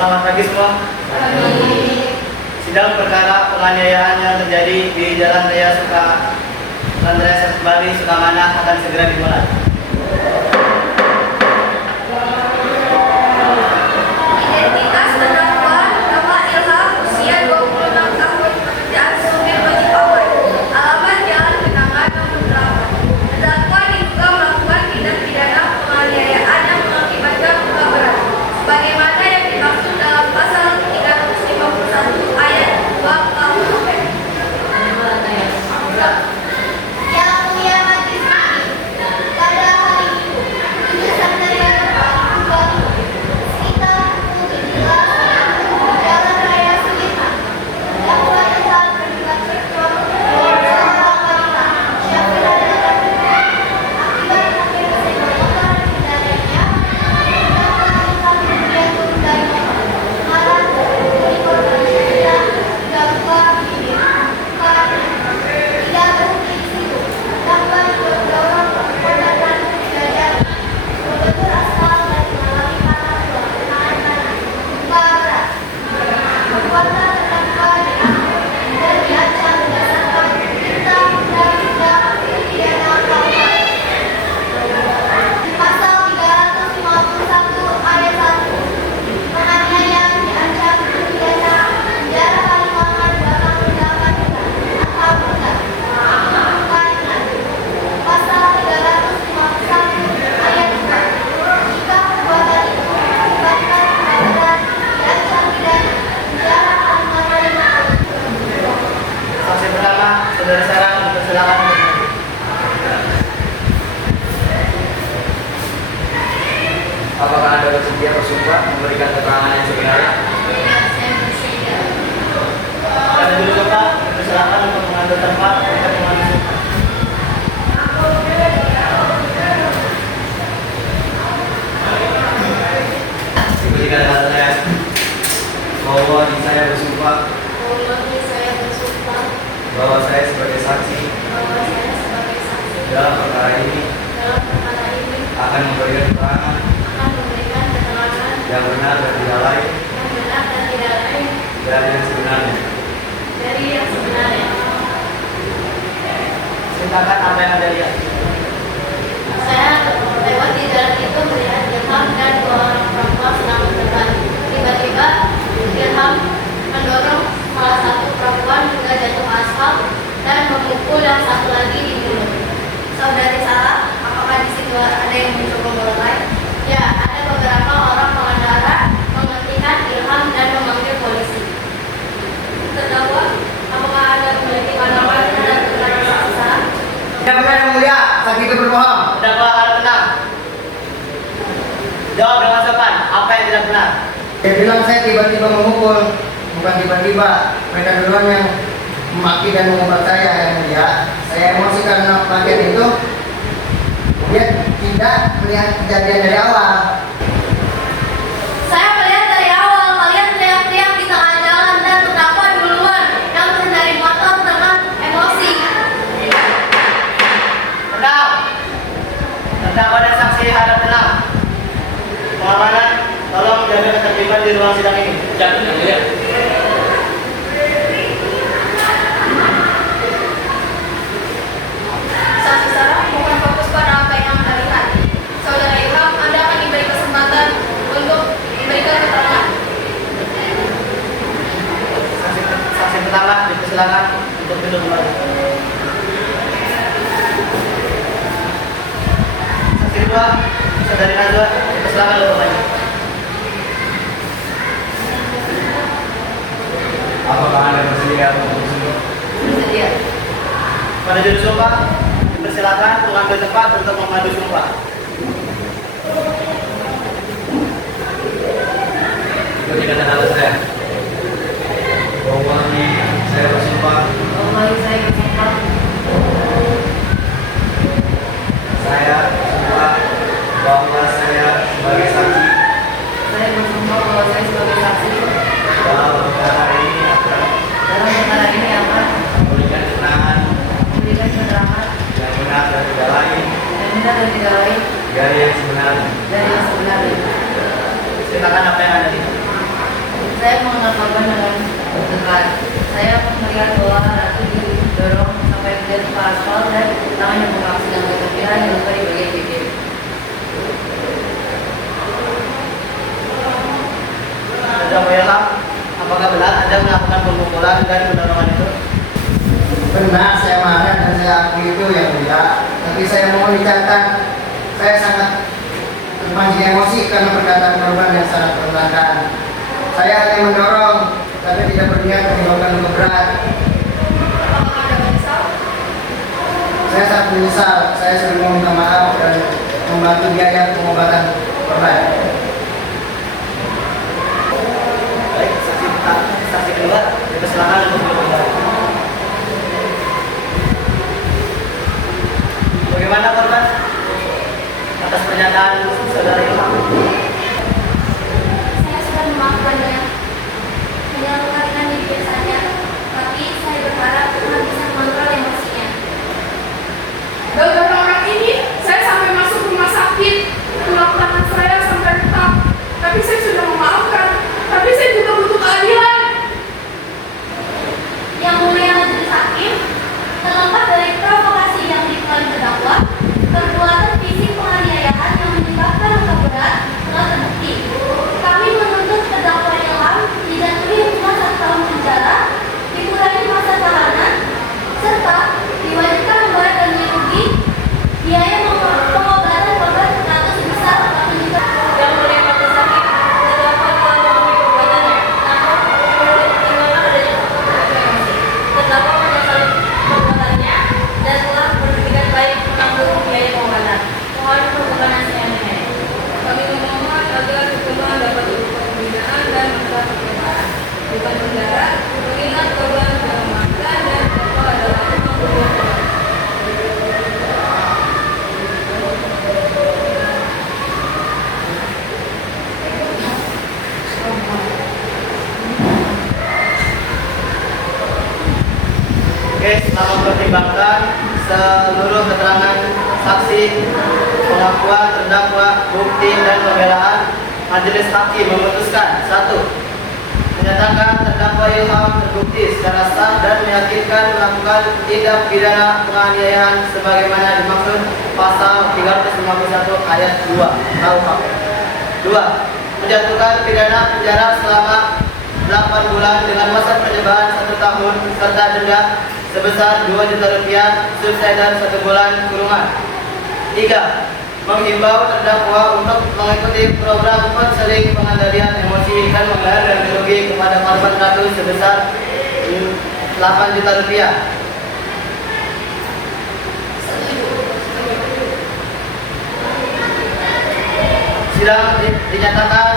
Selamat pagi semua. Sidang perkara penganiayaan yang terjadi di Jalan Raya Bali Sukamana akan segera dimulai. Identitas terdakwa Bapak Ilham, usia 26 tahun, pekerjaan supir ojek online, alamat Jalan Kenangan nomor 8. Terdakwa diduga melakukan tindak pidana penganiayaan yang mengakibatkan luka berat, sebagaimana yang dimaksud dalam pasal 351 ayat 2 KUHP. Yang mulia majelis hakim, pada hari itu, tujuan dari Bali sekitar pukul 17 Jalan Raya Sudirman, terdakwa telah berbuat seksual terhadap seorang wanita, Syafira Dara. Akibat hakim kesenggol motor kendaraannya, terdakwa kemudian turun dari motor, malah memukuli korban Syafira hingga luka bibir. Tidak berhenti di situ, terdakwa juga mendorong korban lalu berjajar, membentur aspal dan mengalami patah tulang tangan kanan, luka berat. Keluarga terdakwa diancam dan diancam berdasarkan Perintah Undang-Undang Pidana KUHP. Pasal 351 ayat 1, penganiayaan diancam dengan pidana penjara paling lama 28 bulan atau denda. Pasal 351 ayat 2, jika perbuatan itu mengakibatkan luka berat, diancam pidana penjara paling lama 5 tahun. Saksi pertama, saudara Sarah, dipersilakan untuk maju. Apakah Anda bersedia bersumpah memberikan keterangan yang sebenarnya? Pada dulu sumpah, dipersilakan untuk mengambil tempat untuk mengambil sumpah. Diberikan hal saya bahwa saya bersumpah bahwa saya sebagai saksi dalam perkara ini akan memberikan keterangan yang benar dan tidak lain dari yang sebenarnya. Silakan apa yang Anda lihat. Saya lewat di jalan itu melihat Ilham dan dua orang perempuan sedang berdebat. Tiba-tiba Ilham mendorong salah satu perempuan hingga jatuh ke aspal dan memukul yang satu lagi di mulut. Saudari Sarah, apakah di situ ada yang mencoba melerai? Ya, ada beberapa orang pengendara menghentikan Ilham dan memanggil polisi. Terdakwa, apakah Anda memiliki pandangan terhadap keterangan saksi Sarah? Tidak benar yang mulia, saksi itu berbohong. Terdakwa harap tenang. Jawab dengan sopan, apa yang tidak benar? Dia bilang saya tiba-tiba memukul, bukan tiba-tiba. Mereka duluan yang memaki dan mengumpat saya yang mulia. Saya emosi karena pelatihan itu. Dia tidak melihat kejadian dari awal. Saya melihat dari awal kalian teriak-teriak di tengah jalan dan terdakwa duluan yang turun dari motor dengan emosi. Tenang. Terdakwa dan saksi harap tenang. Pengamanan, tolong jaga ketertiban di ruang sidang ini. Jangan ya. Saksi Sarah, mohon fokus pada apa yang Anda lihat. Saudara Ilham, Anda akan diberi kesempatan untuk memberikan keterangan. Saksi pertama, dipersilakan untuk duduk kembali. Saksi kedua, saudari Najwa, dipersilakan untuk maju. Apakah Anda bersedia untuk bersumpah? Bersedia. Pada juru sumpah, dipersilakan mengambil tempat untuk memandu sumpah. Berikan hal saya bahwa saya bersumpah saya bersumpah bahwa saya sebagai saksi dalam perkara ini akan memberikan keterangan yang benar dan tidak lain dari yang sebenarnya. Silakan apa yang Anda lihat. Saya mengenal korban dengan dekat. Saya melihat bahwa Ratu didorong sampai jatuh ke aspal dan tangannya bengkak, sedang ketepian yang luka di bagian bibir. Terdakwa Ilham, apakah benar Anda melakukan pemukulan dan penodongan itu? Benar, saya marah dan saya akui itu yang mulia. Tapi saya mohon dicatat, saya sangat terpancing emosi karena perkataan korban yang sangat melelahkan. Saya hanya mendorong, tapi tidak berniat menyebabkan luka berat. Apakah Anda menyesal? Saya sangat menyesal. Saya sering meminta maaf dan membantu biaya pengobatan korban. Baik, saksi kedua, dipersilakan untuk berbicara. Bagaimana korban atas pernyataan saudara Ilham? Saya sudah memaafkannya. Hanya luka ringan di bibir saja, tapi saya berharap Tuhan bisa mengontrol emosinya. Gara-gara orang ini, saya sampai masuk rumah sakit. Tulang tangan saya sampai retak. Tapi saya sudah memaafkan. Tapi saya juga butuh keadilan. Yang mulia majelis hakim, terlepas dari provokasi yang diklaim terdakwa, perbuatan fisik penganiayaan yang menyebabkan luka berat telah terbukti. Kami menuntut terdakwa Ilham dijatuhi hukuman 1 tahun penjara, dikurangi masa tahanan, serta diwajibkan membayar ganti rugi biaya pengobatan korban atau sebesar 8 juta. Yang mulia majelis hakim, terdakwa telah mengakui perbuatannya, namun pertimbangan adanya faktor emosi. Terdakwa menyesali perbuatannya dan telah berpikir baik menanggung biaya pengobatan. Mohon perkenan selanjutnya. Kami memohon agar hukuman dapat berupa pembinaan dan masa percobaan. Bukan penjara, mengingat korban sudah memaafkan dan terdakwa adalah pembunuh korban. Oke, setelah mempertimbangkan seluruh keterangan saksi, pengakuan terdakwa, bukti dan pembelaan, majelis hakim memutuskan 1. Menyatakan terdakwa Ilham terbukti secara sah dan meyakinkan melakukan tindak pidana penganiayaan sebagaimana dimaksud pasal 351 ayat 2 KUHP. 2. Menjatuhkan pidana penjara selama 8 bulan dengan masa percobaan 1 tahun serta denda sebesar 2 juta rupiah subsidi 1 bulan kurungan. 3. Menghimbau terdakwa untuk mengikuti program konseling pengendalian emosi dan membayar ganti rugi kepada korban Ratu sebesar 8 juta rupiah. Sidang dinyatakan